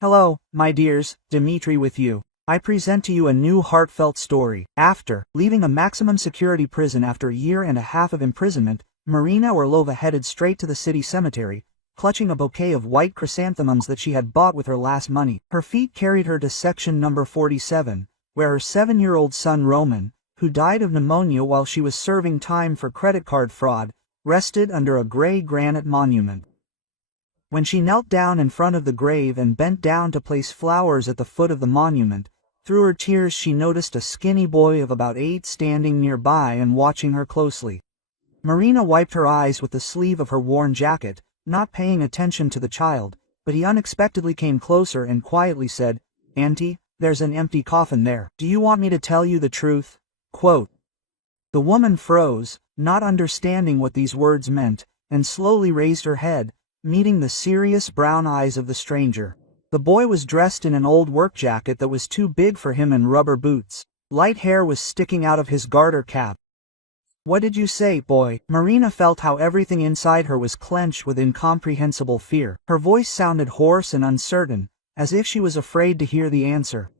Hello, my dears, Dimitri with you. I present to you a new heartfelt story. After leaving a maximum security prison after a year and a half of imprisonment, Marina Orlova headed straight to the city cemetery, clutching a bouquet of white chrysanthemums that she had bought with her last money. Her feet carried her to section number 47, where her 7-year-old son Roman, who died of pneumonia while she was serving time for credit card fraud, rested under a gray granite monument. When she knelt down in front of the grave and bent down to place flowers at the foot of the monument, through her tears she noticed a skinny boy of about 8 standing nearby and watching her closely. Marina wiped her eyes with the sleeve of her worn jacket, not paying attention to the child, but he unexpectedly came closer and quietly said, "Auntie, there's an empty coffin there. Do you want me to tell you the truth?" Quote. The woman froze, not understanding what these words meant, and slowly raised her head, meeting the serious brown eyes of the stranger. The boy was dressed in an old work jacket that was too big for him and rubber boots. Light hair was sticking out of his garter cap. "What did you say, boy?" Marina felt how everything inside her was clenched with incomprehensible fear. Her voice sounded hoarse and uncertain, as if she was afraid to hear the answer.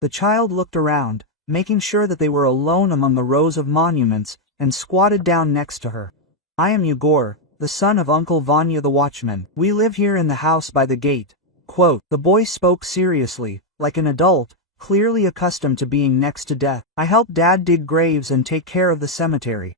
The child looked around, making sure that they were alone among the rows of monuments, and squatted down next to her. "I am Yegor, the son of Uncle Vanya the watchman. We live here in the house by the gate." Quote. The boy spoke seriously, like an adult, clearly accustomed to being next to death. "I help Dad dig graves and take care of the cemetery.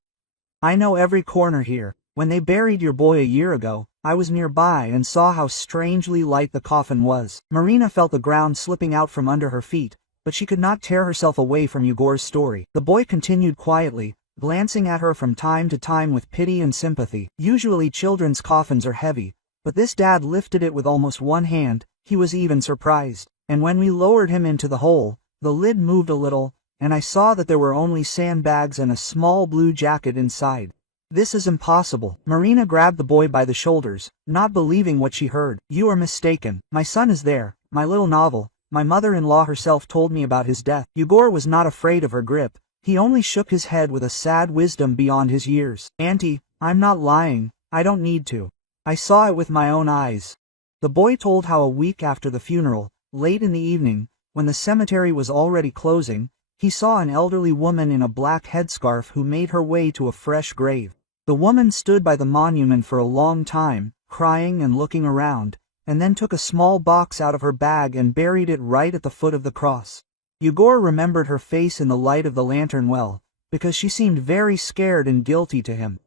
I know every corner here. When they buried your boy a year ago, I was nearby and saw how strangely light the coffin was." Marina felt the ground slipping out from under her feet, but she could not tear herself away from Yegor's story. The boy continued quietly, glancing at her from time to time with pity and sympathy. Usually children's coffins are heavy, but this dad lifted it with almost one hand. He was even surprised. "And when we lowered him into the hole, the lid moved a little, and I saw that there were only sandbags and a small blue jacket inside. This is impossible." Marina grabbed the boy by the shoulders, not believing what she heard. "You are mistaken. My son is there. My little novel. My mother-in-law herself told me about his death." Yegor was not afraid of her grip. He only shook his head with a sad wisdom beyond his years. "Auntie, I'm not lying. I don't need to. I saw it with my own eyes." The boy told how a week after the funeral, late in the evening, when the cemetery was already closing, he saw an elderly woman in a black headscarf who made her way to a fresh grave. The woman stood by the monument for a long time, crying and looking around, and then took a small box out of her bag and buried it right at the foot of the cross. Yegor remembered her face in the light of the lantern well, because she seemed very scared and guilty to him.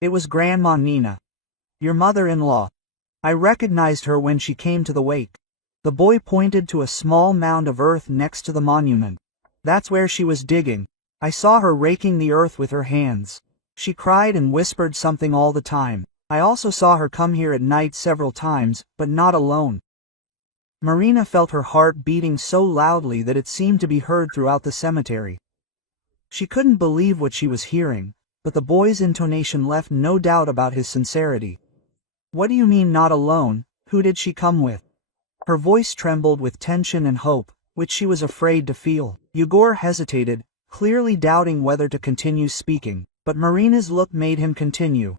"It was Grandma Nina. Your mother-in-law. I recognized her when she came to the wake." The boy pointed to a small mound of earth next to the monument. "That's where she was digging. I saw her raking the earth with her hands. She cried and whispered something all the time. I also saw her come here at night several times, but not alone." Marina felt her heart beating so loudly that it seemed to be heard throughout the cemetery. She couldn't believe what she was hearing, but the boy's intonation left no doubt about his sincerity. "What do you mean not alone? Who did she come with?" Her voice trembled with tension and hope, which she was afraid to feel. Yegor hesitated, clearly doubting whether to continue speaking, but Marina's look made him continue.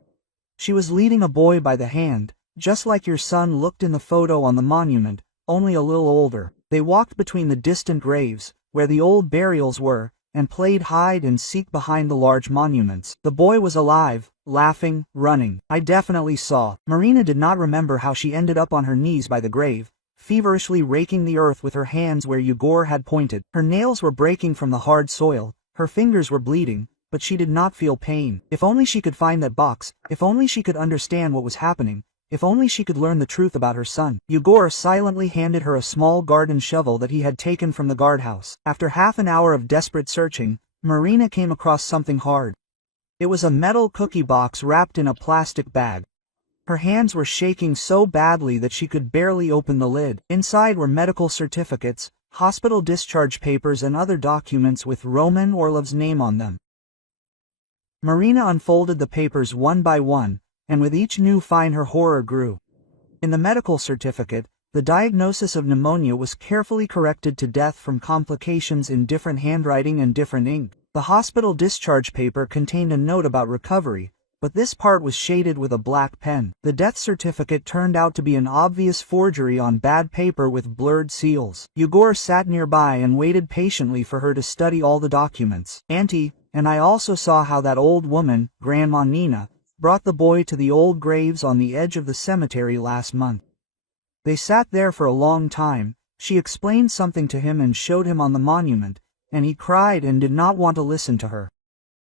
"She was leading a boy by the hand, just like your son looked in the photo on the monument, only a little older. They walked between the distant graves, where the old burials were, and played hide and seek behind the large monuments. The boy was alive, laughing, running. I definitely saw." Marina did not remember how she ended up on her knees by the grave, feverishly raking the earth with her hands where Yegor had pointed. Her nails were breaking from the hard soil, her fingers were bleeding, but she did not feel pain. If only she could find that box, if only she could understand what was happening, if only she could learn the truth about her son. Yegor silently handed her a small garden shovel that he had taken from the guardhouse. After half an hour of desperate searching, Marina came across something hard. It was a metal cookie box wrapped in a plastic bag. Her hands were shaking so badly that she could barely open the lid. Inside were medical certificates, hospital discharge papers and other documents with Roman Orlov's name on them. Marina unfolded the papers one by one, and with each new find her horror grew. In the medical certificate, the diagnosis of pneumonia was carefully corrected to death from complications in different handwriting and different ink. The hospital discharge paper contained a note about recovery, but this part was shaded with a black pen. The death certificate turned out to be an obvious forgery on bad paper with blurred seals. Yegor sat nearby and waited patiently for her to study all the documents. Auntie, and I also saw how that old woman, Grandma Nina, brought the boy to the old graves on the edge of the cemetery last month. They sat there for a long time. She explained something to him and showed him on the monument, and he cried and did not want to listen to her.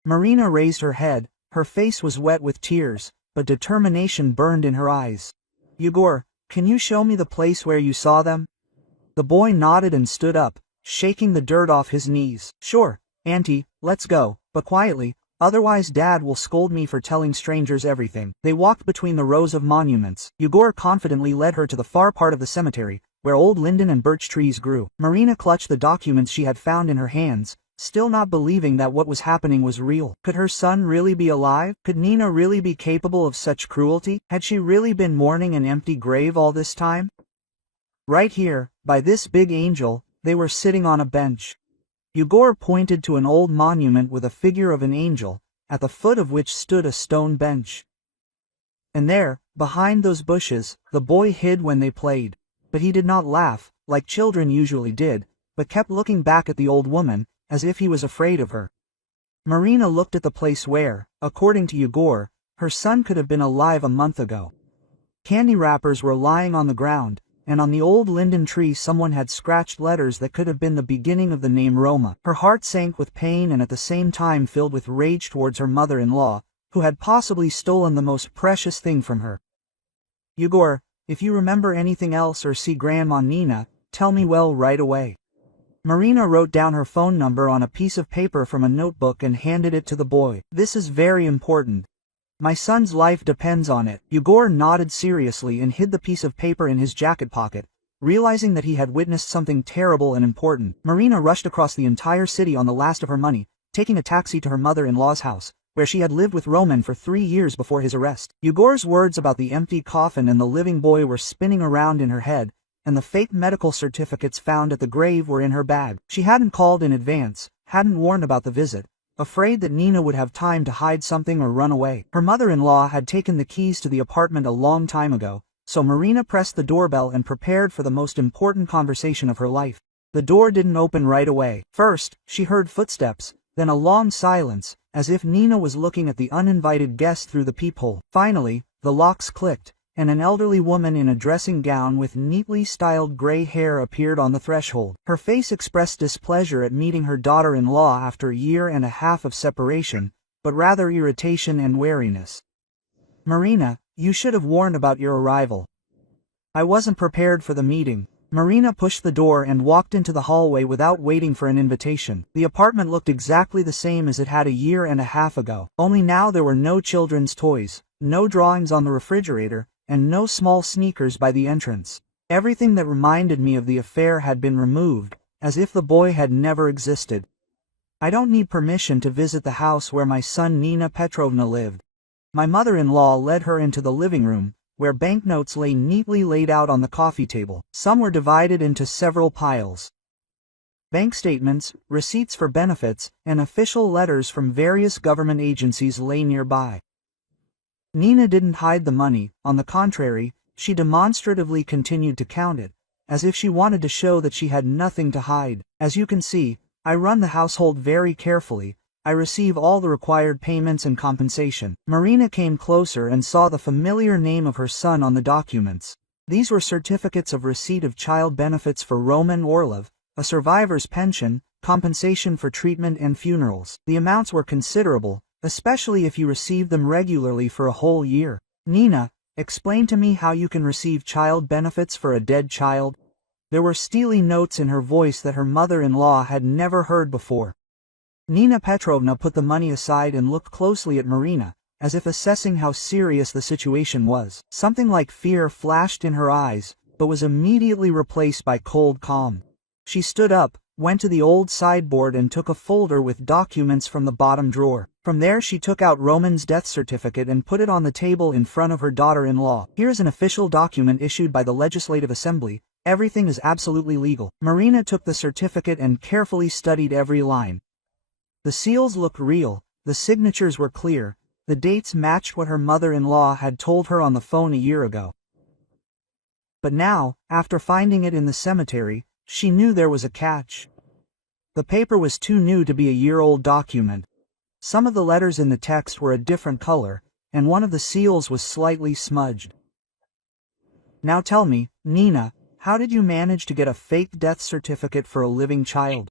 Marina raised her head. Her face was wet with tears, but determination burned in her eyes. Yegor, can you show me the place where you saw them? The boy nodded and stood up, shaking the dirt off his knees. Sure, Auntie, let's go, but quietly, otherwise Dad will scold me for telling strangers everything. They walked between the rows of monuments. Yegor confidently led her to the far part of the cemetery, where old linden and birch trees grew. Marina clutched the documents she had found in her hands, still not believing that what was happening was real. Could her son really be alive? Could Nina really be capable of such cruelty? Had she really been mourning an empty grave all this time? Right here, by this big angel, they were sitting on a bench. Yegor pointed to an old monument with a figure of an angel, at the foot of which stood a stone bench. And there, behind those bushes, the boy hid when they played. But he did not laugh, like children usually did, but kept looking back at the old woman, as if he was afraid of her. Marina looked at the place where, according to Yegor, her son could have been alive a month ago. Candy wrappers were lying on the ground, and on the old linden tree someone had scratched letters that could have been the beginning of the name Roma. Her heart sank with pain and at the same time filled with rage towards her mother-in-law, who had possibly stolen the most precious thing from her. Yegor, if you remember anything else or see Grandma Nina, tell me right away. Marina wrote down her phone number on a piece of paper from a notebook and handed it to the boy. This is very important. My son's life depends on it. Yegor nodded seriously and hid the piece of paper in his jacket pocket, realizing that he had witnessed something terrible and important. Marina rushed across the entire city on the last of her money, taking a taxi to her mother-in-law's house, where she had lived with Roman for 3 years before his arrest. Yegor's words about the empty coffin and the living boy were spinning around in her head, and the fake medical certificates found at the grave were in her bag. She hadn't called in advance, hadn't warned about the visit, afraid that Nina would have time to hide something or run away. Her mother-in-law had taken the keys to the apartment a long time ago, so Marina pressed the doorbell and prepared for the most important conversation of her life. The door didn't open right away. First, she heard footsteps, then a long silence, as if Nina was looking at the uninvited guest through the peephole. Finally, the locks clicked, and an elderly woman in a dressing gown with neatly styled gray hair appeared on the threshold. Her face expressed displeasure at meeting her daughter-in-law after a year and a half of separation, but rather irritation and wariness. Marina, you should have warned about your arrival. I wasn't prepared for the meeting. Marina pushed the door and walked into the hallway without waiting for an invitation. The apartment looked exactly the same as it had a year and a half ago, only now there were no children's toys, no drawings on the refrigerator, and no small sneakers by the entrance. Everything that reminded me of the affair had been removed, as if the boy had never existed. I don't need permission to visit the house where my son Nina Petrovna lived. My mother-in-law led her into the living room, where banknotes lay neatly laid out on the coffee table. Some were divided into several piles. Bank statements, receipts for benefits, and official letters from various government agencies lay nearby. Nina didn't hide the money, on the contrary, she demonstratively continued to count it, as if she wanted to show that she had nothing to hide. As you can see, I run the household very carefully. I receive all the required payments and compensation. Marina came closer and saw the familiar name of her son on the documents. These were certificates of receipt of child benefits for Roman Orlov, a survivor's pension, compensation for treatment and funerals. The amounts were considerable, especially if you received them regularly for a whole year. Nina, explain to me how you can receive child benefits for a dead child. There were steely notes in her voice that her mother-in-law had never heard before. Nina Petrovna put the money aside and looked closely at Marina, as if assessing how serious the situation was. Something like fear flashed in her eyes, but was immediately replaced by cold calm. She stood up, went to the old sideboard and took a folder with documents from the bottom drawer. From there she took out Roman's death certificate and put it on the table in front of her daughter-in-law. Here's an official document issued by the Legislative Assembly. Everything is absolutely legal. Marina took the certificate and carefully studied every line. The seals looked real, the signatures were clear, The dates matched what her mother-in-law had told her on the phone a year ago. But now, after finding it in the cemetery, she knew there was a catch. The paper was too new to be a year-old document. Some of the letters in the text were a different color, and one of the seals was slightly smudged. Now tell me, Nina, how did you manage to get a fake death certificate for a living child?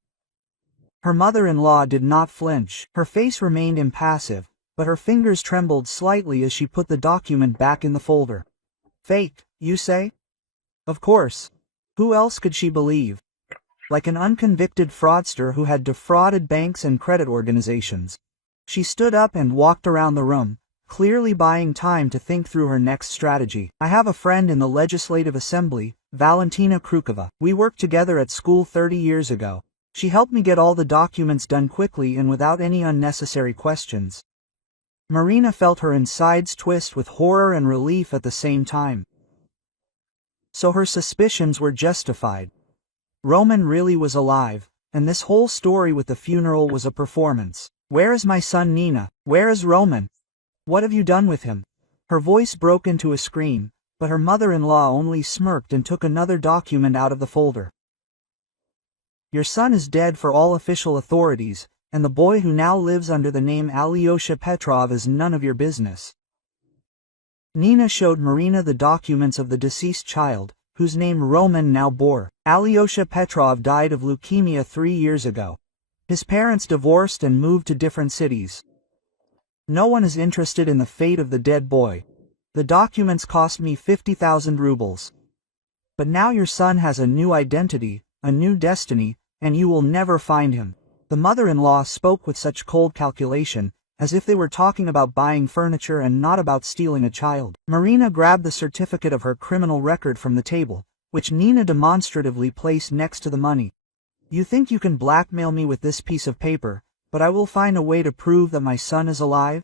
Her mother-in-law did not flinch. Her face remained impassive, but her fingers trembled slightly as she put the document back in the folder. Fake, you say? Of course. Who else could she believe? Like an unconvicted fraudster who had defrauded banks and credit organizations. She stood up and walked around the room, clearly buying time to think through her next strategy. I have a friend in the Legislative Assembly, Valentina Krukova. We worked together at school 30 years ago. She helped me get all the documents done quickly and without any unnecessary questions. Marina felt her insides twist with horror and relief at the same time. So her suspicions were justified. Roman really was alive, and this whole story with the funeral was a performance. Where is my son Nina? Where is Roman? What have you done with him? Her voice broke into a scream, but her mother-in-law only smirked and took another document out of the folder. Your son is dead for all official authorities, and the boy who now lives under the name Alyosha Petrov is none of your business. Nina showed Marina the documents of the deceased child, whose name Roman now bore. Alyosha Petrov died of leukemia 3 years ago. His parents divorced and moved to different cities. No one is interested in the fate of the dead boy. The documents cost me 50,000 rubles. But now your son has a new identity, a new destiny, and you will never find him. The mother-in-law spoke with such cold calculation, as if they were talking about buying furniture and not about stealing a child. Marina grabbed the certificate of her criminal record from the table, which Nina demonstratively placed next to the money. You think you can blackmail me with this piece of paper, but I will find a way to prove that my son is alive?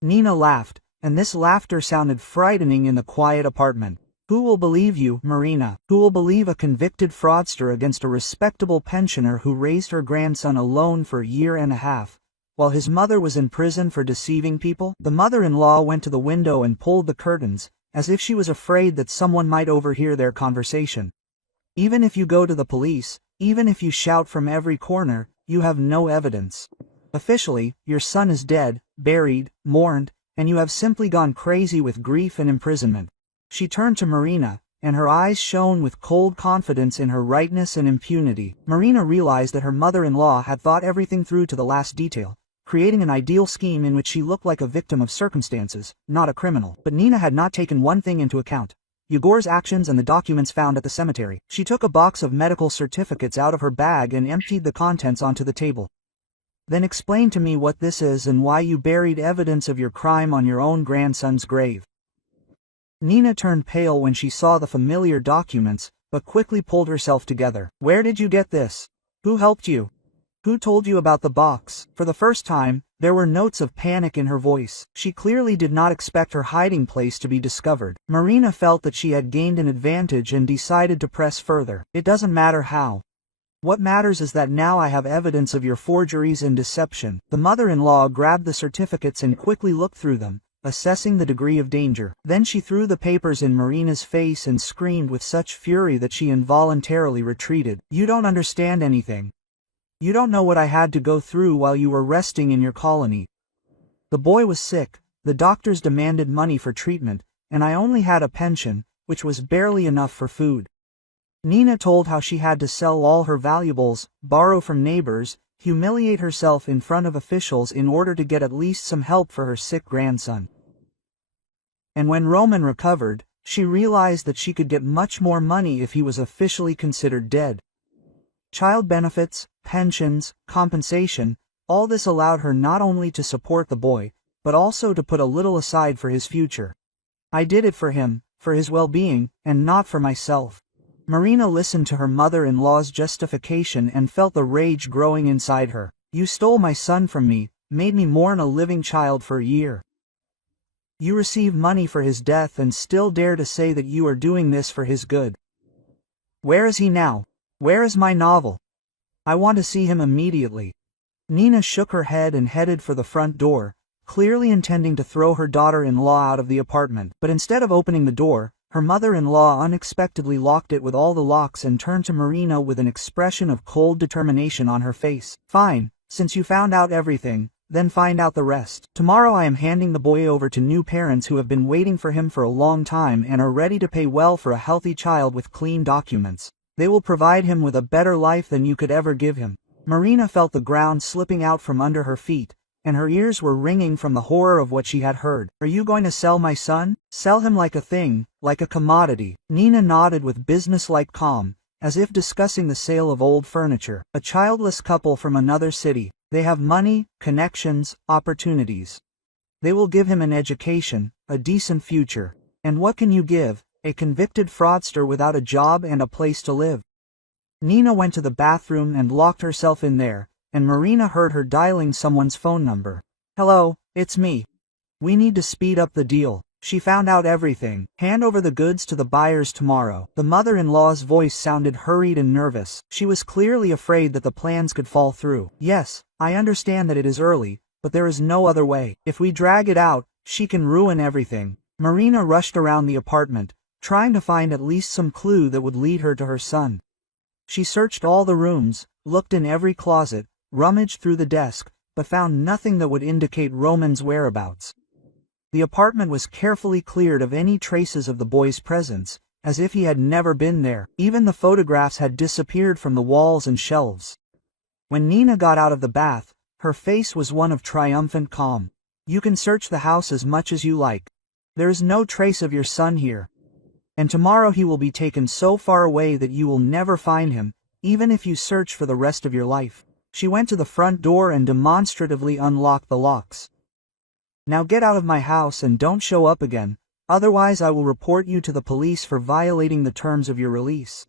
Nina laughed, and this laughter sounded frightening in the quiet apartment. Who will believe you, Marina? Who will believe a convicted fraudster against a respectable pensioner who raised her grandson alone for a year and a half, while his mother was in prison for deceiving people? The mother-in-law went to the window and pulled the curtains, as if she was afraid that someone might overhear their conversation. Even if you go to the police, even if you shout from every corner, you have no evidence. Officially, your son is dead, buried, mourned, and you have simply gone crazy with grief and imprisonment. She turned to Marina, and her eyes shone with cold confidence in her rightness and impunity. Marina realized that her mother-in-law had thought everything through to the last detail, creating an ideal scheme in which she looked like a victim of circumstances, not a criminal. But Nina had not taken one thing into account: Yegor's actions and the documents found at the cemetery. She took a box of medical certificates out of her bag and emptied the contents onto the table. Then explain to me what this is and why you buried evidence of your crime on your own grandson's grave. Nina turned pale when she saw the familiar documents, but quickly pulled herself together. Where did you get this? Who helped you? Who told you about the box? For the first time, there were notes of panic in her voice. She clearly did not expect her hiding place to be discovered. Marina felt that she had gained an advantage and decided to press further. It doesn't matter how. What matters is that now I have evidence of your forgeries and deception. The mother-in-law grabbed the certificates and quickly looked through them, assessing the degree of danger. Then she threw the papers in Marina's face and screamed with such fury that she involuntarily retreated. You don't understand anything. You don't know what I had to go through while you were resting in your colony. The boy was sick, the doctors demanded money for treatment, and I only had a pension, which was barely enough for food. Nina told how she had to sell all her valuables, borrow from neighbors, humiliate herself in front of officials in order to get at least some help for her sick grandson. And when Roman recovered, she realized that she could get much more money if he was officially considered dead. Child benefits, pensions, compensation, all this allowed her not only to support the boy, but also to put a little aside for his future. I did it for him, for his well-being, and not for myself. Marina listened to her mother-in-law's justification and felt the rage growing inside her. You stole my son from me, made me mourn a living child for a year. You receive money for his death and still dare to say that you are doing this for his good. Where is he now? Where is my novel? I want to see him immediately. Nina shook her head and headed for the front door, clearly intending to throw her daughter-in-law out of the apartment. But instead of opening the door, her mother-in-law unexpectedly locked it with all the locks and turned to Marina with an expression of cold determination on her face. "Fine, since you found out everything, then find out the rest. Tomorrow I am handing the boy over to new parents who have been waiting for him for a long time and are ready to pay well for a healthy child with clean documents. They will provide him with a better life than you could ever give him." Marina felt the ground slipping out from under her feet, and her ears were ringing from the horror of what she had heard. "Are you going to sell my son? Sell him like a thing, like a commodity?" Nina nodded with business-like calm, as if discussing the sale of old furniture. "A childless couple from another city. They have money, connections, opportunities. They will give him an education, a decent future. And what can you give? A convicted fraudster without a job and a place to live." Nina went to the bathroom and locked herself in there, and Marina heard her dialing someone's phone number. "Hello, it's me. We need to speed up the deal. She found out everything. Hand over the goods to the buyers tomorrow." The mother-in-law's voice sounded hurried and nervous. She was clearly afraid that the plans could fall through. "Yes, I understand that it is early, but there is no other way. If we drag it out, she can ruin everything." Marina rushed around the apartment, trying to find at least some clue that would lead her to her son. She searched all the rooms, looked in every closet, rummaged through the desk, but found nothing that would indicate Roman's whereabouts. The apartment was carefully cleared of any traces of the boy's presence, as if he had never been there. Even the photographs had disappeared from the walls and shelves. When Nina got out of the bath, her face was one of triumphant calm. "You can search the house as much as you like. There is no trace of your son here. And tomorrow he will be taken so far away that you will never find him, even if you search for the rest of your life." She went to the front door and demonstratively unlocked the locks. "Now get out of my house and don't show up again, otherwise I will report you to the police for violating the terms of your release."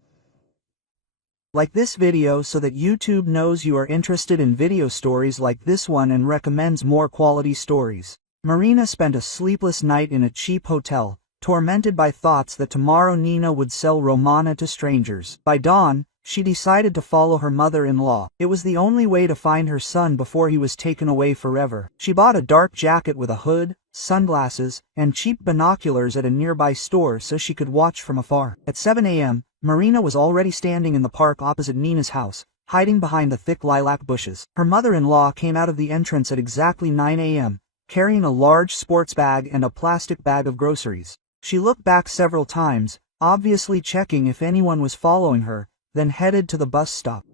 Like this video so that YouTube knows you are interested in video stories like this one and recommends more quality stories. Marina spent a sleepless night in a cheap hotel, tormented by thoughts that tomorrow Nina would sell Romana to strangers. By dawn, she decided to follow her mother-in-law. It was the only way to find her son before he was taken away forever. She bought a dark jacket with a hood, sunglasses, and cheap binoculars at a nearby store so she could watch from afar. At 7 a.m., Marina was already standing in the park opposite Nina's house, hiding behind the thick lilac bushes. Her mother-in-law came out of the entrance at exactly 9 a.m., carrying a large sports bag and a plastic bag of groceries. She looked back several times, obviously checking if anyone was following her, then headed to the bus stop.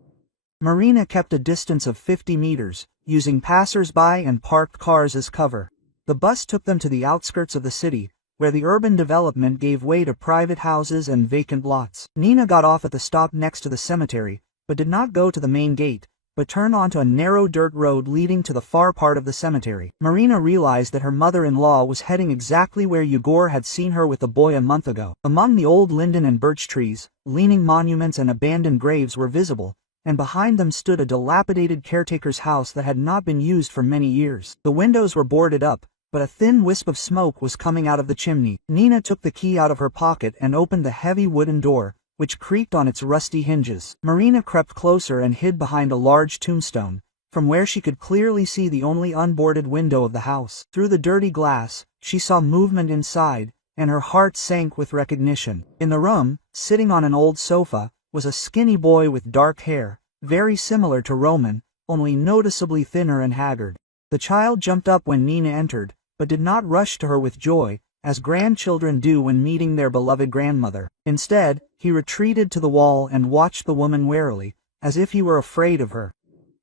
Marina kept a distance of 50 meters, using passers-by and parked cars as cover. The bus took them to the outskirts of the city, where the urban development gave way to private houses and vacant lots. Nina got off at the stop next to the cemetery, but did not go to the main gate, but turned onto a narrow dirt road leading to the far part of the cemetery. Marina realized that her mother-in-law was heading exactly where Yegor had seen her with the boy a month ago. Among the old linden and birch trees, leaning monuments and abandoned graves were visible, and behind them stood a dilapidated caretaker's house that had not been used for many years. The windows were boarded up, but a thin wisp of smoke was coming out of the chimney. Nina took the key out of her pocket and opened the heavy wooden door, which creaked on its rusty hinges. Marina crept closer and hid behind a large tombstone, from where she could clearly see the only unboarded window of the house. Through the dirty glass, she saw movement inside, and her heart sank with recognition. In the room, sitting on an old sofa, was a skinny boy with dark hair, very similar to Roman, only noticeably thinner and haggard. The child jumped up when Nina entered, but did not rush to her with joy, as grandchildren do when meeting their beloved grandmother. Instead, he retreated to the wall and watched the woman warily, as if he were afraid of her.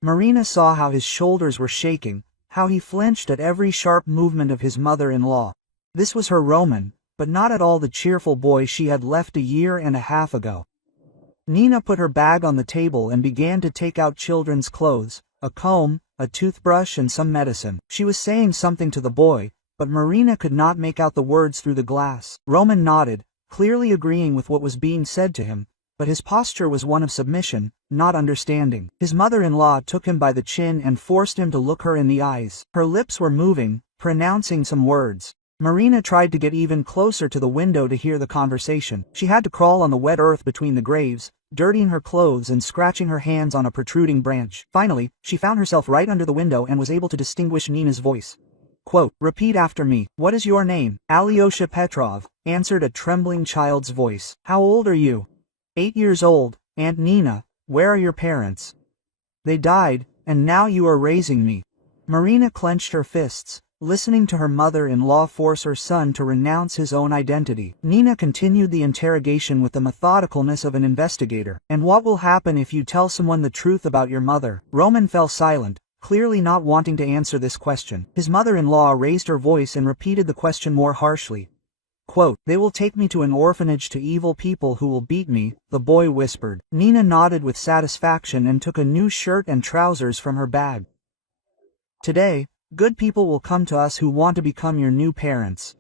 Marina saw how his shoulders were shaking, how he flinched at every sharp movement of his mother-in-law. This was her Roman, but not at all the cheerful boy she had left a year and a half ago. Nina put her bag on the table and began to take out children's clothes, a comb, a toothbrush and some medicine. She was saying something to the boy, but Marina could not make out the words through the glass. Roman nodded, clearly agreeing with what was being said to him, but his posture was one of submission, not understanding. His mother-in-law took him by the chin and forced him to look her in the eyes. Her lips were moving, pronouncing some words. Marina tried to get even closer to the window to hear the conversation. She had to crawl on the wet earth between the graves, dirtying her clothes and scratching her hands on a protruding branch. Finally, she found herself right under the window and was able to distinguish Nina's voice. Quote, "Repeat after me. What is your name?" "Alyosha Petrov," answered a trembling child's voice. "How old are you?" 8 years old. "Aunt Nina, where are your parents?" "They died, and now you are raising me." Marina clenched her fists, listening to her mother-in-law force her son to renounce his own identity. Nina continued the interrogation with the methodicalness of an investigator. "And what will happen if you tell someone the truth about your mother?" Roman fell silent, clearly not wanting to answer this question. His mother-in-law raised her voice and repeated the question more harshly. Quote, "They will take me to an orphanage to evil people who will beat me," the boy whispered. Nina nodded with satisfaction and took a new shirt and trousers from her bag. "Today, good people will come to us who want to become your new parents.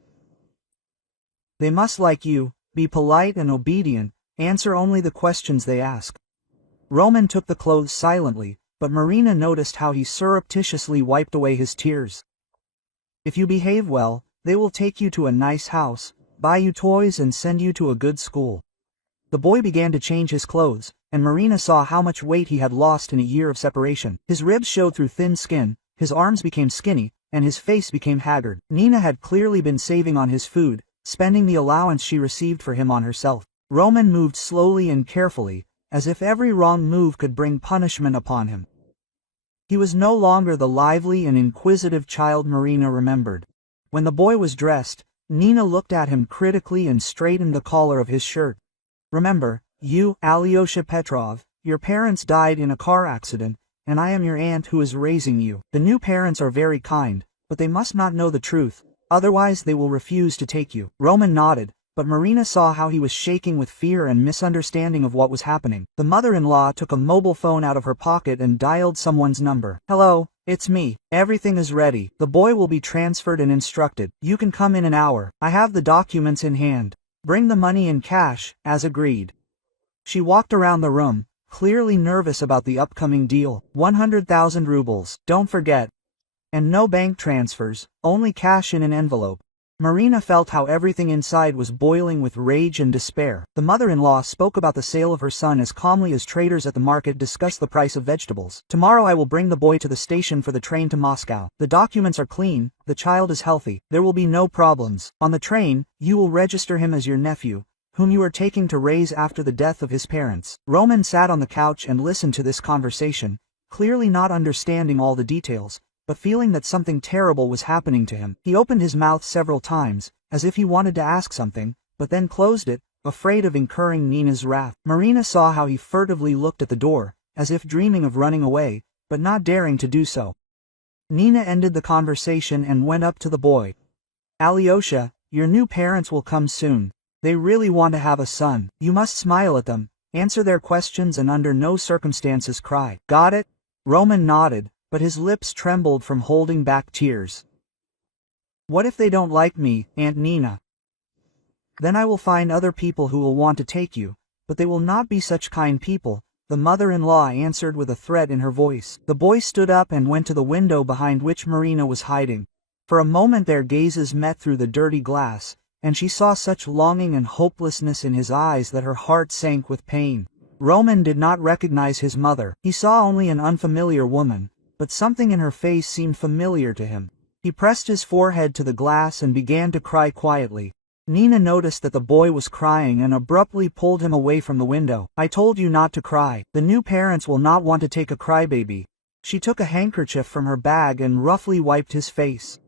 They must like you, be polite and obedient, answer only the questions they ask." Roman took the clothes silently, but Marina noticed how he surreptitiously wiped away his tears. "If you behave well, they will take you to a nice house, buy you toys and send you to a good school." The boy began to change his clothes, and Marina saw how much weight he had lost in a year of separation. His ribs showed through thin skin, his arms became skinny, and his face became haggard. Nina had clearly been saving on his food, spending the allowance she received for him on herself. Roman moved slowly and carefully, as if every wrong move could bring punishment upon him. He was no longer the lively and inquisitive child Marina remembered. When the boy was dressed, Nina looked at him critically and straightened the collar of his shirt. "Remember, you, Alyosha Petrov, your parents died in a car accident, and I am your aunt who is raising you. The new parents are very kind, but they must not know the truth, otherwise they will refuse to take you." Roman nodded, but Marina saw how he was shaking with fear and misunderstanding of what was happening. The mother-in-law took a mobile phone out of her pocket and dialed someone's number. "Hello, it's me. Everything is ready. The boy will be transferred and instructed. You can come in an hour. I have the documents in hand. Bring the money in cash, as agreed." She walked around the room, clearly nervous about the upcoming deal. 100,000 rubles, don't forget. And no bank transfers, only cash in an envelope. Marina felt how everything inside was boiling with rage and despair. The mother-in-law spoke about the sale of her son as calmly as traders at the market discuss the price of vegetables. "Tomorrow I will bring the boy to the station for the train to Moscow. The documents are clean, the child is healthy, there will be no problems. On the train, you will register him as your nephew, whom you are taking to raise after the death of his parents." Roman sat on the couch and listened to this conversation, clearly not understanding all the details, but feeling that something terrible was happening to him. He opened his mouth several times, as if he wanted to ask something, but then closed it, afraid of incurring Nina's wrath. Marina saw how he furtively looked at the door, as if dreaming of running away, but not daring to do so. Nina ended the conversation and went up to the boy. "Alyosha, your new parents will come soon. They really want to have a son. You must smile at them, answer their questions and under no circumstances cry. Got it?" Roman nodded, but his lips trembled from holding back tears. "What if they don't like me, Aunt Nina?" "Then I will find other people who will want to take you, but they will not be such kind people," the mother-in-law answered with a threat in her voice. The boy stood up and went to the window behind which Marina was hiding. For a moment their gazes met through the dirty glass, and she saw such longing and hopelessness in his eyes that her heart sank with pain. Roman did not recognize his mother. He saw only an unfamiliar woman, but something in her face seemed familiar to him. He pressed his forehead to the glass and began to cry quietly. Nina noticed that the boy was crying and abruptly pulled him away from the window. "I told you not to cry. The new parents will not want to take a crybaby." She took a handkerchief from her bag and roughly wiped his face.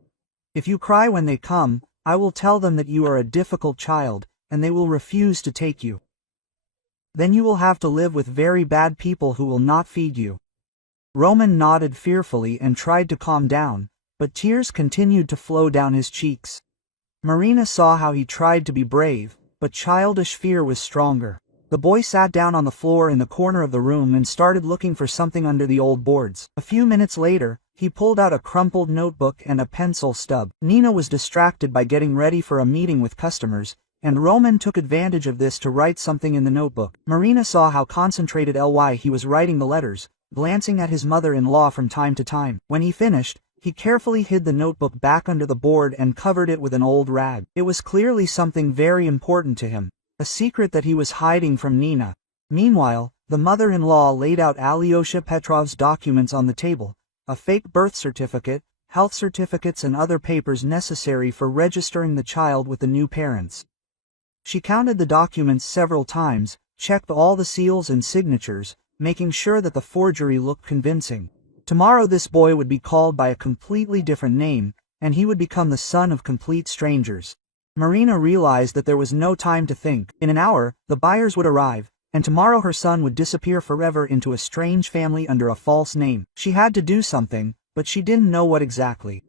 "If you cry when they come, I will tell them that you are a difficult child, and they will refuse to take you. Then you will have to live with very bad people who will not feed you." Roman nodded fearfully and tried to calm down, but tears continued to flow down his cheeks. Marina saw how he tried to be brave, but childish fear was stronger. The boy sat down on the floor in the corner of the room and started looking for something under the old boards. A few minutes later, he pulled out a crumpled notebook and a pencil stub. Nina was distracted by getting ready for a meeting with customers, and Roman took advantage of this to write something in the notebook. Marina saw how concentrated he was writing the letters, glancing at his mother-in-law from time to time. When he finished, he carefully hid the notebook back under the board and covered it with an old rag. It was clearly something very important to him, a secret that he was hiding from Nina. Meanwhile, the mother-in-law laid out Alyosha Petrov's documents on the table, a fake birth certificate, health certificates and other papers necessary for registering the child with the new parents. She counted the documents several times, checked all the seals and signatures, making sure that the forgery looked convincing. Tomorrow this boy would be called by a completely different name, and he would become the son of complete strangers. Marina realized that there was no time to think. In an hour, the buyers would arrive, and tomorrow her son would disappear forever into a strange family under a false name. She had to do something, but she didn't know what exactly.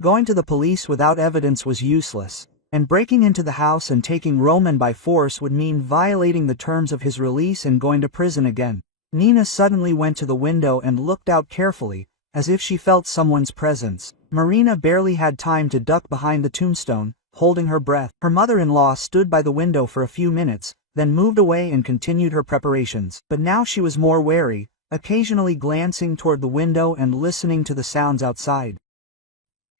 Going to the police without evidence was useless, and breaking into the house and taking Roman by force would mean violating the terms of his release and going to prison again. Nina suddenly went to the window and looked out carefully, as if she felt someone's presence. Marina barely had time to duck behind the tombstone, holding her breath. Her mother-in-law stood by the window for a few minutes, then moved away and continued her preparations. But now she was more wary, occasionally glancing toward the window and listening to the sounds outside.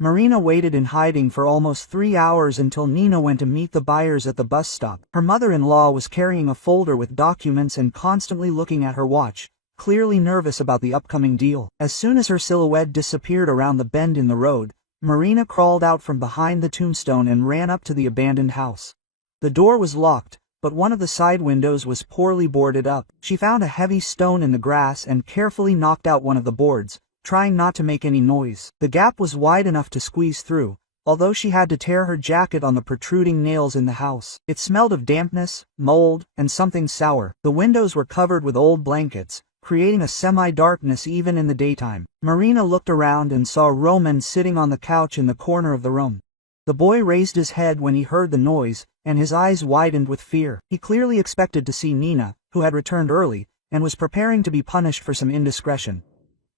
Marina waited in hiding for almost 3 hours until Nina went to meet the buyers at the bus stop. Her mother-in-law was carrying a folder with documents and constantly looking at her watch, clearly nervous about the upcoming deal. As soon as her silhouette disappeared around the bend in the road, Marina crawled out from behind the tombstone and ran up to the abandoned house. The door was locked, but one of the side windows was poorly boarded up. She found a heavy stone in the grass and carefully knocked out one of the boards, trying not to make any noise. The gap was wide enough to squeeze through, although she had to tear her jacket on the protruding nails in the house. It smelled of dampness, mold, and something sour. The windows were covered with old blankets, creating a semi-darkness even in the daytime. Marina looked around and saw Roman sitting on the couch in the corner of the room. The boy raised his head when he heard the noise, and his eyes widened with fear. He clearly expected to see Nina, who had returned early, and was preparing to be punished for some indiscretion.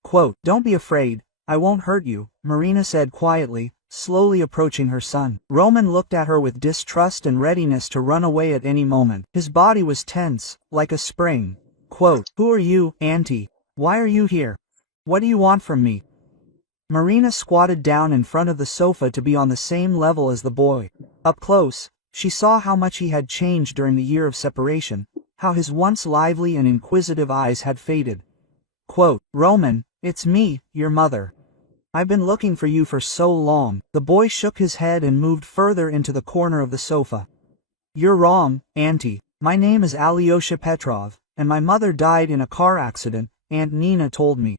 Quote, "Don't be afraid, I won't hurt you," Marina said quietly, slowly approaching her son. Roman looked at her with distrust and readiness to run away at any moment. His body was tense, like a spring. Quote, "Who are you, Auntie? Why are you here? What do you want from me?" Marina squatted down in front of the sofa to be on the same level as the boy. Up close, she saw how much he had changed during the year of separation, how his once lively and inquisitive eyes had faded. Quote, "Roman, it's me, your mother. I've been looking for you for so long." The boy shook his head and moved further into the corner of the sofa. "You're wrong, Auntie. My name is Alyosha Petrov, and my mother died in a car accident, Aunt Nina told me."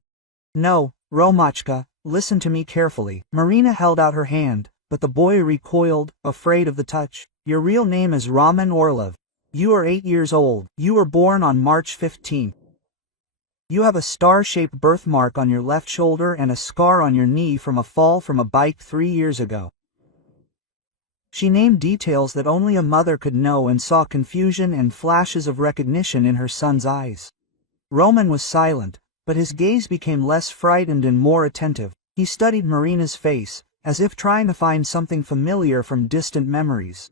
"No, Romachka, listen to me carefully." Marina held out her hand, but the boy recoiled, afraid of the touch. "Your real name is Roman Orlov. You are 8 years old. You were born on March 15th. You have a star-shaped birthmark on your left shoulder and a scar on your knee from a fall from a bike 3 years ago." She named details that only a mother could know and saw confusion and flashes of recognition in her son's eyes. Roman was silent, but his gaze became less frightened and more attentive. He studied Marina's face, as if trying to find something familiar from distant memories.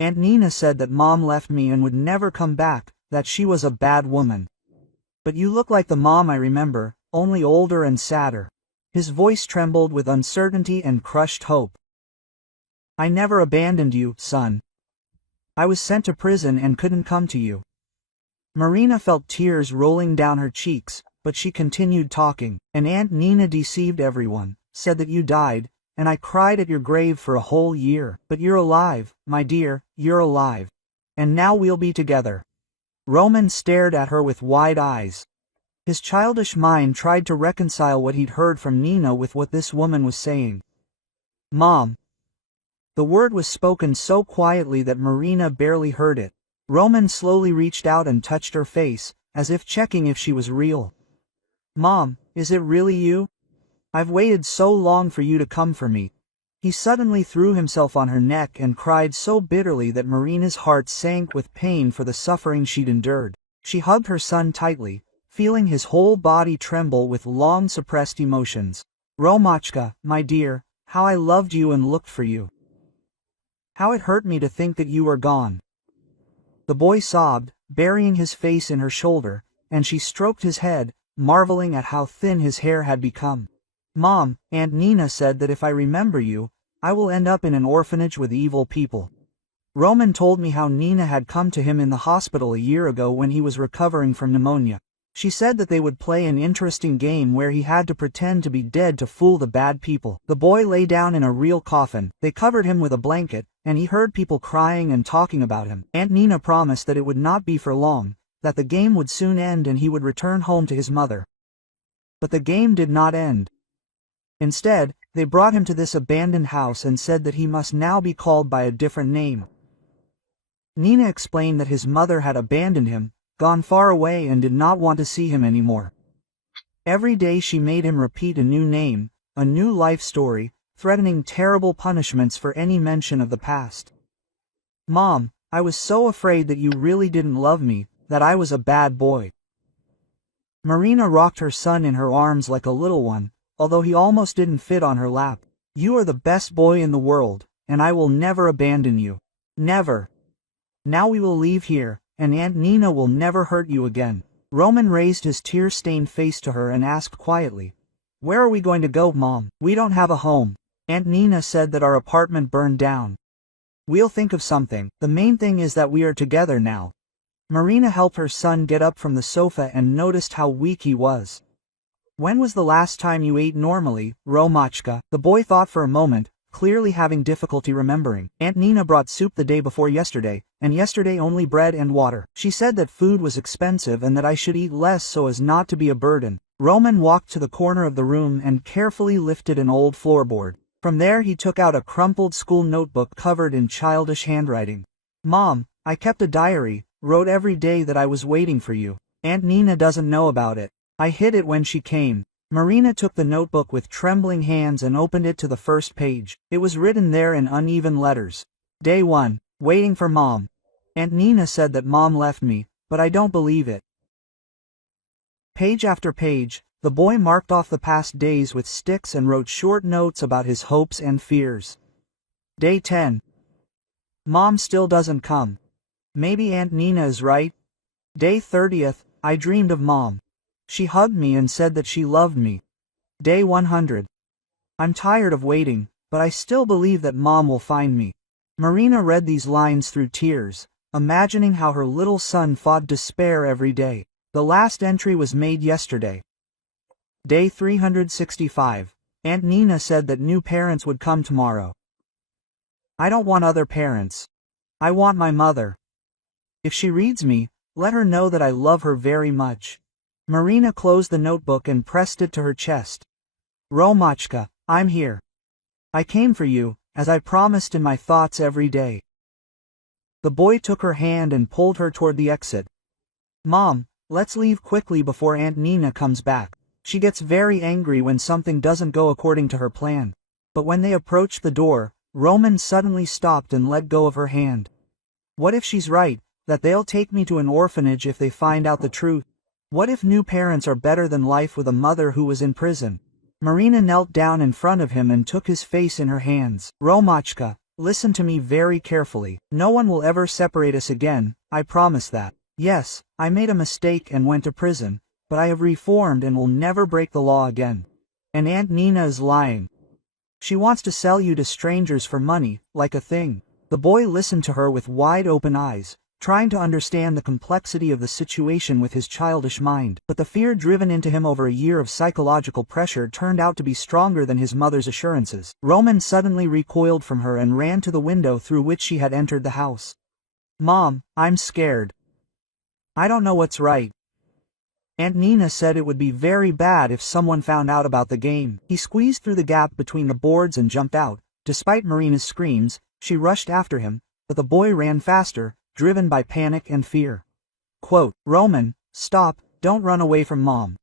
"Aunt Nina said that Mom left me and would never come back, that she was a bad woman. But you look like the Mom I remember, only older and sadder." His voice trembled with uncertainty and crushed hope. "I never abandoned you, son. I was sent to prison and couldn't come to you." Marina felt tears rolling down her cheeks, but she continued talking. "And Aunt Nina deceived everyone, said that you died, and I cried at your grave for a whole year. But you're alive, my dear, you're alive. And now we'll be together." Roman stared at her with wide eyes. His childish mind tried to reconcile what he'd heard from Nina with what this woman was saying. "Mom." The word was spoken so quietly that Marina barely heard it. Roman slowly reached out and touched her face, as if checking if she was real. "Mom, is it really you? I've waited so long for you to come for me." He suddenly threw himself on her neck and cried so bitterly that Marina's heart sank with pain for the suffering she'd endured. She hugged her son tightly, feeling his whole body tremble with long-suppressed emotions. "Romachka, my dear, how I loved you and looked for you. How it hurt me to think that you were gone." The boy sobbed, burying his face in her shoulder, and she stroked his head, marveling at how thin his hair had become. "Mom, Aunt Nina said that if I remember you, I will end up in an orphanage with evil people. Roman told me how Nina had come to him in the hospital a year ago when he was recovering from pneumonia. She said that they would play an interesting game where he had to pretend to be dead to fool the bad people. The boy lay down in a real coffin, they covered him with a blanket, and he heard people crying and talking about him. Aunt Nina promised that it would not be for long, that the game would soon end and he would return home to his mother. But the game did not end. Instead, they brought him to this abandoned house and said that he must now be called by a different name. Nina explained that his mother had abandoned him, gone far away, and did not want to see him anymore. Every day she made him repeat a new name, a new life story, threatening terrible punishments for any mention of the past. "Mom, I was so afraid that you really didn't love me, that I was a bad boy." Marina rocked her son in her arms like a little one, although he almost didn't fit on her lap. "You are the best boy in the world, and I will never abandon you. Never. Now we will leave here, and Aunt Nina will never hurt you again." Roman raised his tear-stained face to her and asked quietly, "Where are we going to go, Mom? We don't have a home. Aunt Nina said that our apartment burned down. We'll think of something. The main thing is that we are together now." Marina helped her son get up from the sofa and noticed how weak he was. "When was the last time you ate normally, Romachka?" The boy thought for a moment, clearly having difficulty remembering. "Aunt Nina brought soup the day before yesterday, and yesterday only bread and water. She said that food was expensive and that I should eat less so as not to be a burden." Roman walked to the corner of the room and carefully lifted an old floorboard. From there he took out a crumpled school notebook covered in childish handwriting. "Mom, I kept a diary, wrote every day that I was waiting for you. Aunt Nina doesn't know about it. I hid it when she came." Marina took the notebook with trembling hands and opened it to the first page. It was written there in uneven letters. "Day 1. Waiting for Mom. Aunt Nina said that Mom left me, but I don't believe it." Page after page, the boy marked off the past days with sticks and wrote short notes about his hopes and fears. Day 10. Mom still doesn't come. Maybe Aunt Nina is right. Day 30th, I dreamed of Mom. She hugged me and said that she loved me. Day 100. I'm tired of waiting, but I still believe that Mom will find me. Marina read these lines through tears, imagining how her little son fought despair every day. The last entry was made yesterday. Day 365. Aunt Nina said that new parents would come tomorrow. I don't want other parents. I want my mother. If she reads me, let her know that I love her very much. Marina closed the notebook and pressed it to her chest. Romachka, I'm here. I came for you, as I promised in my thoughts every day. The boy took her hand and pulled her toward the exit. Mom, let's leave quickly before Aunt Nina comes back. She gets very angry when something doesn't go according to her plan. But when they approached the door, Roman suddenly stopped and let go of her hand. What if she's right, that they'll take me to an orphanage if they find out the truth? What if new parents are better than life with a mother who was in prison? Marina knelt down in front of him and took his face in her hands. Romachka, listen to me very carefully. No one will ever separate us again, I promise that. Yes, I made a mistake and went to prison, but I have reformed and will never break the law again. And Aunt Nina is lying. She wants to sell you to strangers for money, like a thing. The boy listened to her with wide open eyes, trying to understand the complexity of the situation with his childish mind. But the fear driven into him over a year of psychological pressure turned out to be stronger than his mother's assurances. Roman suddenly recoiled from her and ran to the window through which she had entered the house. Mom, I'm scared. I don't know what's right. Aunt Nina said it would be very bad if someone found out about the game. He squeezed through the gap between the boards and jumped out. Despite Marina's screams, she rushed after him, but the boy ran faster, driven by panic and fear. Quote, Roman, stop, don't run away from Mom.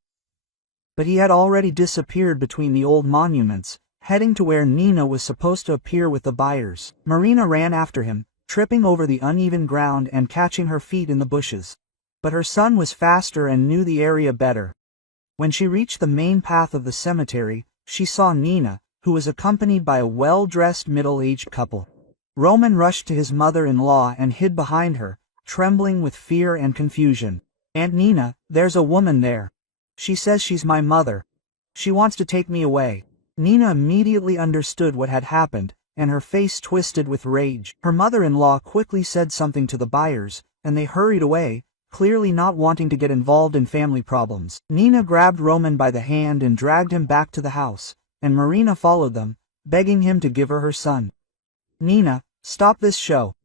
But he had already disappeared between the old monuments, heading to where Nina was supposed to appear with the buyers. Marina ran after him, tripping over the uneven ground and catching her feet in the bushes. But her son was faster and knew the area better. When she reached the main path of the cemetery, she saw Nina, who was accompanied by a well-dressed middle-aged couple. Roman rushed to his mother-in-law and hid behind her, trembling with fear and confusion. Aunt Nina, there's a woman there. She says she's my mother. She wants to take me away. Nina immediately understood what had happened, and her face twisted with rage. Her mother-in-law quickly said something to the buyers, and they hurried away, clearly not wanting to get involved in family problems. Nina grabbed Roman by the hand and dragged him back to the house, and Marina followed them, begging him to give her her son. "Nina, stop this show.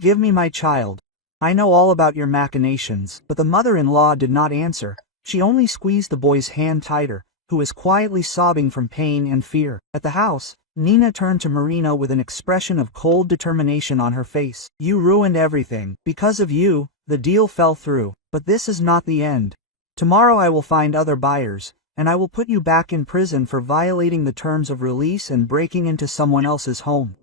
Give me my child. I know all about your machinations." But the mother-in-law did not answer. She only squeezed the boy's hand tighter, who was quietly sobbing from pain and fear. At the house, Nina turned to Marina with an expression of cold determination on her face. "You ruined everything. Because of you, the deal fell through. But this is not the end. Tomorrow I will find other buyers, and I will put you back in prison for violating the terms of release and breaking into someone else's home.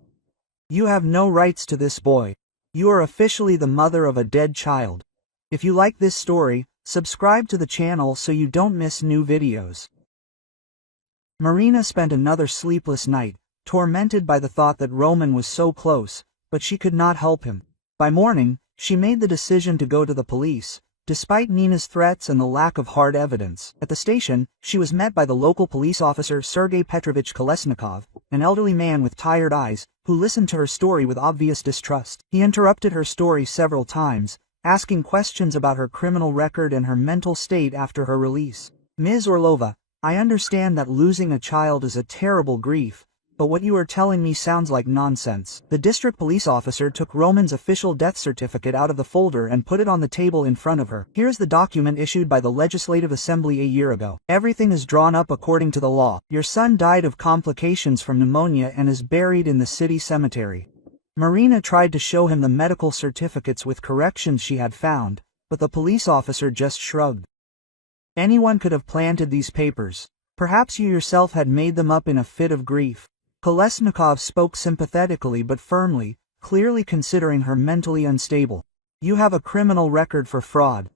You have no rights to this boy. You are officially the mother of a dead child." If you like this story, subscribe to the channel so you don't miss new videos. Marina spent another sleepless night, tormented by the thought that Roman was so close, but she could not help him. By morning, she made the decision to go to the police, despite Nina's threats and the lack of hard evidence. At the station, she was met by the local police officer Sergei Petrovich Kolesnikov, an elderly man with tired eyes, who listened to her story with obvious distrust. He interrupted her story several times, asking questions about her criminal record and her mental state after her release. "Ms. Orlova, I understand that losing a child is a terrible grief, but what you are telling me sounds like nonsense." The district police officer took Roman's official death certificate out of the folder and put it on the table in front of her. "Here's the document issued by the Legislative Assembly a year ago. Everything is drawn up according to the law. Your son died of complications from pneumonia and is buried in the city cemetery." Marina tried to show him the medical certificates with corrections she had found, but the police officer just shrugged. "Anyone could have planted these papers. Perhaps you yourself had made them up in a fit of grief." Kolesnikov spoke sympathetically but firmly, clearly considering her mentally unstable. "You have a criminal record for fraud.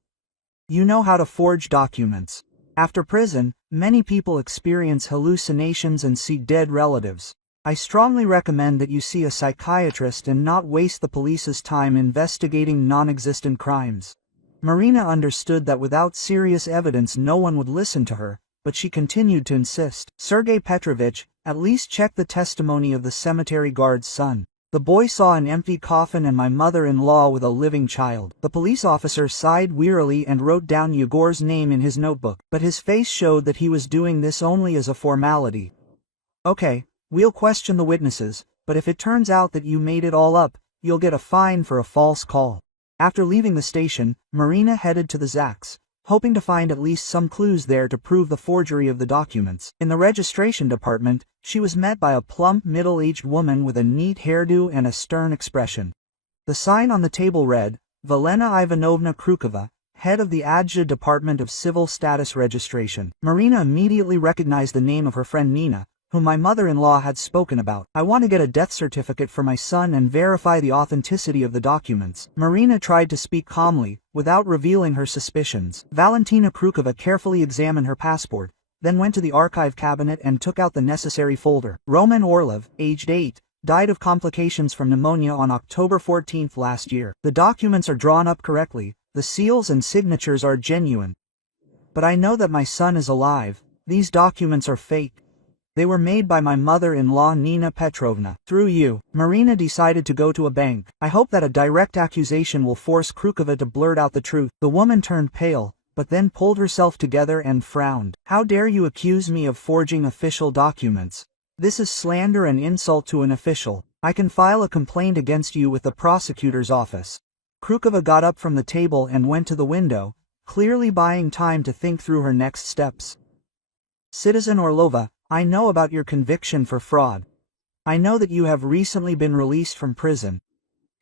You know how to forge documents. After prison, many people experience hallucinations and see dead relatives. I strongly recommend that you see a psychiatrist and not waste the police's time investigating non-existent crimes." Marina understood that without serious evidence no one would listen to her, but she continued to insist. "Sergei Petrovich, at least check the testimony of the cemetery guard's son. The boy saw an empty coffin and my mother-in-law with a living child." The police officer sighed wearily and wrote down Yegor's name in his notebook, but his face showed that he was doing this only as a formality. "Okay, we'll question the witnesses, but if it turns out that you made it all up, you'll get a fine for a false call." After leaving the station, Marina headed to the ZACS, hoping to find at least some clues there to prove the forgery of the documents. In the registration department, she was met by a plump middle-aged woman with a neat hairdo and a stern expression. The sign on the table read, "Valena Ivanovna Krukova, head of the Adja Department of Civil Status Registration." Marina immediately recognized the name of her friend Nina, whom my mother-in-law had spoken about. "I want to get a death certificate for my son and verify the authenticity of the documents." Marina tried to speak calmly, without revealing her suspicions. Valentina Krukova carefully examined her passport, then went to the archive cabinet and took out the necessary folder. "Roman Orlov, aged 8, died of complications from pneumonia on October 14th last year. The documents are drawn up correctly, the seals and signatures are genuine. But I know that my son is alive. These documents are fake. They were made by my mother-in-law Nina Petrovna. Through you." Marina decided to go to a bank. "I hope that a direct accusation will force Krukova to blurt out the truth." The woman turned pale, but then pulled herself together and frowned. "How dare you accuse me of forging official documents? This is slander and insult to an official. I can file a complaint against you with the prosecutor's office." Krukova got up from the table and went to the window, clearly buying time to think through her next steps. "Citizen Orlova, I know about your conviction for fraud. I know that you have recently been released from prison.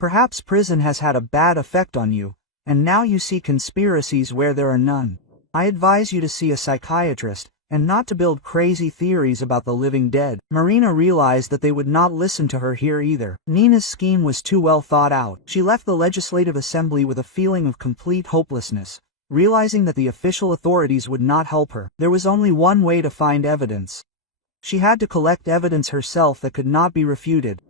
Perhaps prison has had a bad effect on you, and now you see conspiracies where there are none. I advise you to see a psychiatrist, and not to build crazy theories about the living dead." Marina realized that they would not listen to her here either. Nina's scheme was too well thought out. She left the Legislative Assembly with a feeling of complete hopelessness, realizing that the official authorities would not help her. There was only one way to find evidence. She had to collect evidence herself that could not be refuted.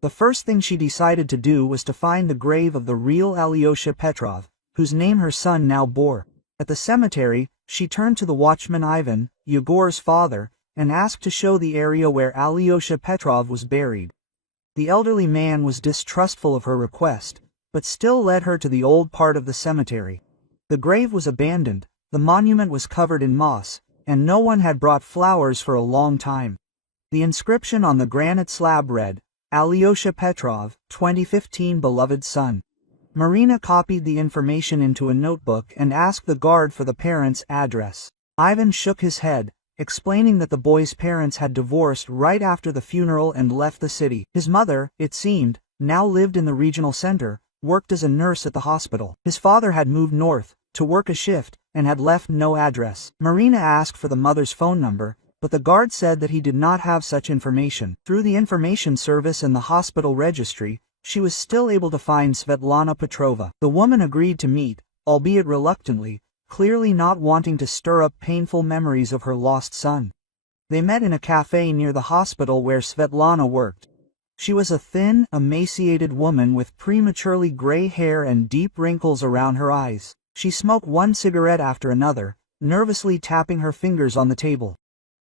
The first thing she decided to do was to find the grave of the real Alyosha Petrov, whose name her son now bore. At the cemetery, she turned to the watchman Ivan, Yegor's father, and asked to show the area where Alyosha Petrov was buried. The elderly man was distrustful of her request, but still led her to the old part of the cemetery. The grave was abandoned, the monument was covered in moss, and no one had brought flowers for a long time. The inscription on the granite slab read, Alyosha Petrov, 2015 beloved son. Marina copied the information into a notebook and asked the guard for the parents' address. Ivan shook his head, explaining that the boy's parents had divorced right after the funeral and left the city. His mother, it seemed, now lived in the regional center, worked as a nurse at the hospital. His father had moved north, to work a shift, and had left no address. Marina asked for the mother's phone number, but the guard said that he did not have such information. Through the information service and the hospital registry, she was still able to find Svetlana Petrova. The woman agreed to meet, albeit reluctantly, clearly not wanting to stir up painful memories of her lost son. They met in a cafe near the hospital where Svetlana worked. She was a thin, emaciated woman with prematurely gray hair and deep wrinkles around her eyes. She smoked one cigarette after another, nervously tapping her fingers on the table.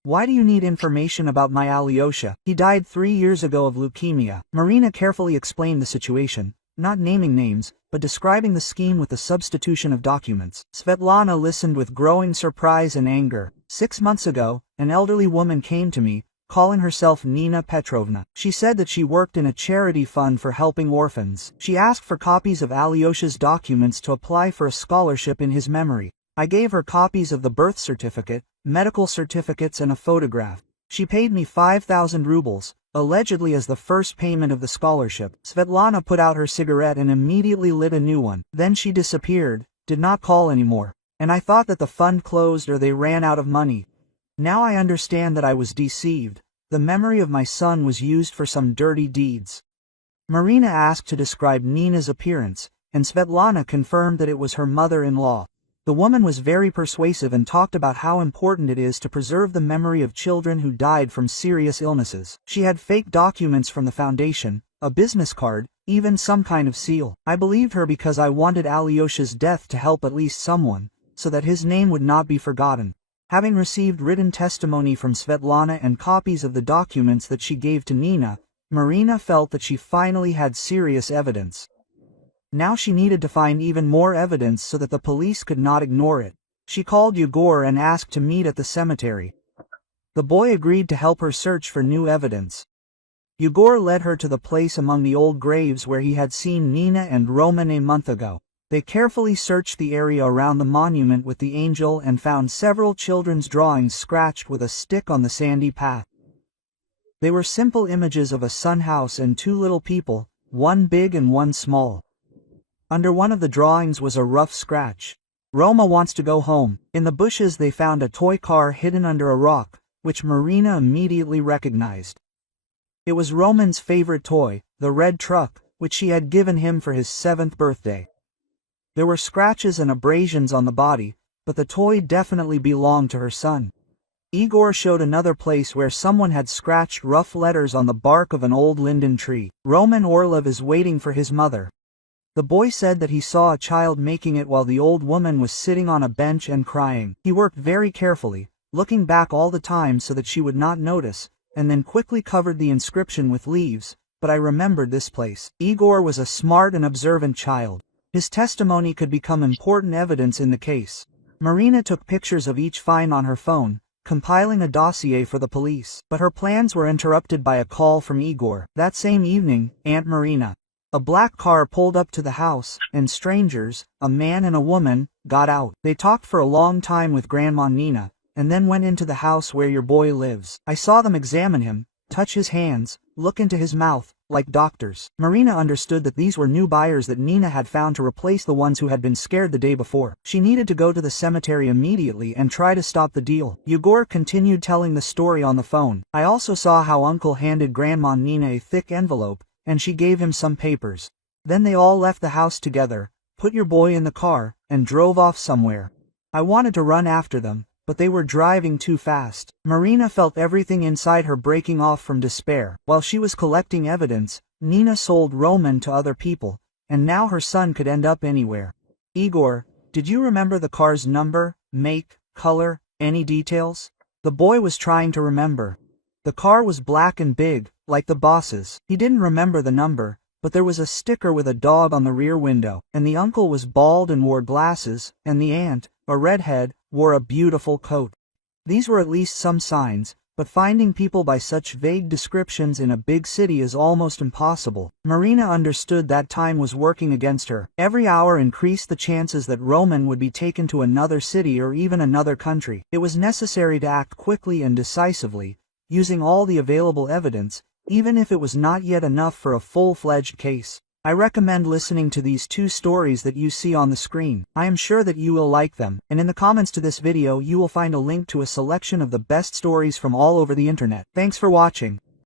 Why do you need information about my Alyosha? He died 3 years ago of leukemia. Marina carefully explained the situation, not naming names, but describing the scheme with the substitution of documents. Svetlana listened with growing surprise and anger. 6 months ago, an elderly woman came to me, calling herself Nina Petrovna. She said that she worked in a charity fund for helping orphans. She asked for copies of Alyosha's documents to apply for a scholarship in his memory. I gave her copies of the birth certificate, medical certificates and a photograph. She paid me 5,000 rubles, allegedly as the first payment of the scholarship. Svetlana put out her cigarette and immediately lit a new one. Then she disappeared, did not call anymore. And I thought that the fund closed or they ran out of money. Now I understand that I was deceived. The memory of my son was used for some dirty deeds. Marina asked to describe Nina's appearance, and Svetlana confirmed that it was her mother-in-law. The woman was very persuasive and talked about how important it is to preserve the memory of children who died from serious illnesses. She had fake documents from the foundation, a business card, even some kind of seal. I believed her because I wanted Alyosha's death to help at least someone, so that his name would not be forgotten. Having received written testimony from Svetlana and copies of the documents that she gave to Nina, Marina felt that she finally had serious evidence. Now she needed to find even more evidence so that the police could not ignore it. She called Yegor and asked to meet at the cemetery. The boy agreed to help her search for new evidence. Yegor led her to the place among the old graves where he had seen Nina and Roman a month ago. They carefully searched the area around the monument with the angel and found several children's drawings scratched with a stick on the sandy path. They were simple images of a sun house and 2 little people, one big and one small. Under one of the drawings was a rough scratch. Roma wants to go home. In the bushes they found a toy car hidden under a rock, which Marina immediately recognized. It was Roman's favorite toy, the red truck, which she had given him for his 7th birthday. There were scratches and abrasions on the body, but the toy definitely belonged to her son. Igor showed another place where someone had scratched rough letters on the bark of an old linden tree. Roman Orlov is waiting for his mother. The boy said that he saw a child making it while the old woman was sitting on a bench and crying. He worked very carefully, looking back all the time so that she would not notice, and then quickly covered the inscription with leaves, but I remembered this place. Igor was a smart and observant child. His testimony could become important evidence in the case. Marina took pictures of each find on her phone, compiling a dossier for the police. But her plans were interrupted by a call from Igor. That same evening, Aunt Marina. A black car pulled up to the house, and strangers, a man and a woman, got out. They talked for a long time with Grandma Nina, and then went into the house where your boy lives. I saw them examine him, touch his hands, look into his mouth, like doctors. Marina understood that these were new buyers that Nina had found to replace the ones who had been scared the day before. She needed to go to the cemetery immediately and try to stop the deal. Yegor continued telling the story on the phone. I also saw how Uncle handed Grandma Nina a thick envelope, and she gave him some papers. Then they all left the house together, put your boy in the car, and drove off somewhere. I wanted to run after them, but they were driving too fast. Marina felt everything inside her breaking off from despair. While she was collecting evidence, Nina sold Roman to other people, and now her son could end up anywhere. Igor, did you remember the car's number, make, color, any details? The boy was trying to remember. The car was black and big, like the boss's. He didn't remember the number, but there was a sticker with a dog on the rear window, and the uncle was bald and wore glasses, and the aunt, a redhead, wore a beautiful coat. These were at least some signs, but finding people by such vague descriptions in a big city is almost impossible. Marina understood that time was working against her. Every hour increased the chances that Roman would be taken to another city or even another country. It was necessary to act quickly and decisively, using all the available evidence, even if it was not yet enough for a full-fledged case. I recommend listening to these two stories that you see on the screen. I am sure that you will like them, and in the comments to this video you will find a link to a selection of the best stories from all over the internet. Thanks for watching.